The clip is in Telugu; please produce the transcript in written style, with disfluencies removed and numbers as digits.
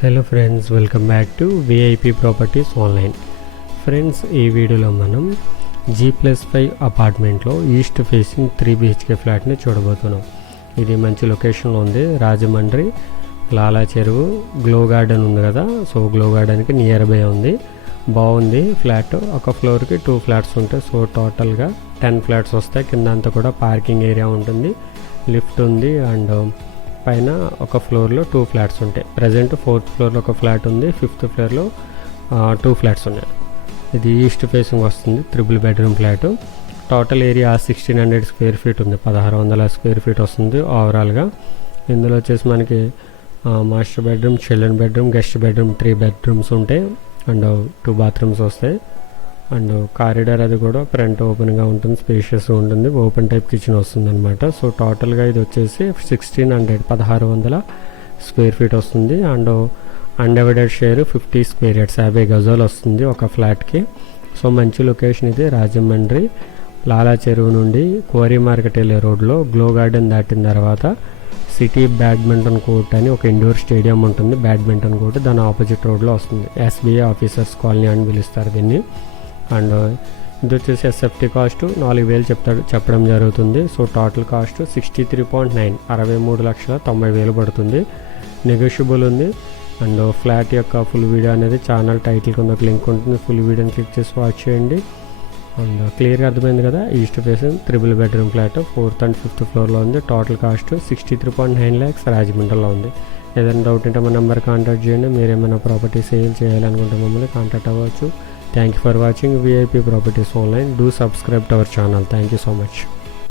Hello friends, welcome back to VIP properties online. Friends, ఈ వీడియోలో మనం G+5 అపార్ట్మెంట్లో ఈస్ట్ ఫేసింగ్ 3 BHK ఫ్లాట్ని చూడబోతున్నాం. ఇది మంచి లొకేషన్లో ఉంది. రాజమండ్రి లాలా చెరువు గ్లో గార్డెన్ ఉంది కదా, సో గ్లో గార్డెన్కి నియర్ బై ఉంది. బాగుంది ఫ్లాట్. ఒక ఫ్లోర్కి 2 ఫ్లాట్స్ ఉంటాయి. సో టోటల్గా 10 ఫ్లాట్స్ వస్తాయి. కింద అంతా కూడా పార్కింగ్ ఏరియా ఉంటుంది, లిఫ్ట్ ఉంది, అండ్ పైన ఒక ఫ్లోర్లో 2 ఫ్లాట్స్ ఉంటాయి. ప్రజెంట్ 4th ఫ్లోర్లో ఒక ఫ్లాట్ ఉంది, 5th ఫ్లోర్లో 2 ఫ్లాట్స్ ఉన్నాయి. ఇది ఈస్ట్ ఫేసింగ్ వస్తుంది, 3 bedroom flat. Total area 1600 square feet ఉంది, 1600 స్క్వేర్ ఫీట్ వస్తుంది ఓవరాల్గా. ఇందులో వచ్చేసి మనకి master bedroom, children bedroom, guest bedroom 3 bedrooms ఉంటాయి, అండ్ 2 బాత్రూమ్స్ వస్తాయి. అండ్ కారిడార్ అది కూడా ఫ్రంట్ ఓపెన్గా ఉంటుంది, స్పేషియస్గా ఉంటుంది, ఓపెన్ టైప్ కిచెన్ వస్తుంది అనమాట. సో టోటల్గా ఇది వచ్చేసి 1600 స్క్వేర్ ఫీట్ వస్తుంది. And undivided share 50 square yards 50 గజాలు వస్తుంది ఒక ఫ్లాట్కి. సో మంచి లొకేషన్ ఇది. రాజమండ్రి లాలా చెరువు నుండి కోరి మార్కెట్ వెళ్ళే రోడ్లో గ్లో గార్డెన్ దాటిన తర్వాత సిటీ బ్యాడ్మింటన్ కోర్ట్ అని ఒక ఇండోర్ స్టేడియం ఉంటుంది, బ్యాడ్మింటన్ కోర్ట్, దాని ఆపోజిట్ రోడ్లో వస్తుంది. SBI ఆఫీసర్స్ కాలనీ అని పిలుస్తారు దీన్ని. అండ్ ఇది వచ్చేసి ఎస్ఎఫ్టీ కాస్ట్ 4000 చెప్పడం జరుగుతుంది. సో టోటల్ కాస్ట్ 63.9 63,90,000 పడుతుంది. నెగోషియబుల్ ఉంది. అండ్ ఫ్లాట్ యొక్క ఫుల్ వీడియో అనేది ఛానల్ టైటిల్ కింద ఒక లింక్ ఉంటుంది, ఫుల్ వీడియోని క్లిక్ చేసి వాచ్ చేయండి. అండ్ క్లియర్గా అర్థమైంది కదా. East facing 3 bedroom flat 4th and 5th ఫ్లోర్లో ఉంది. టోటల్ కాస్ట్ 63.9 lakhs రాజమండ్రిలో ఉంది. ఏదైనా డౌట్ ఉంటే మా నెంబర్ కాంటాక్ట్ చేయండి. మీరు ఏమైనా ప్రాపర్టీ సేల్ చేయాలనుకుంటే మమ్మల్ని కాంటాక్ట్ అవ్వచ్చు. Thank you for watching VIP Properties Online. Do subscribe to our channel. Thank you so much.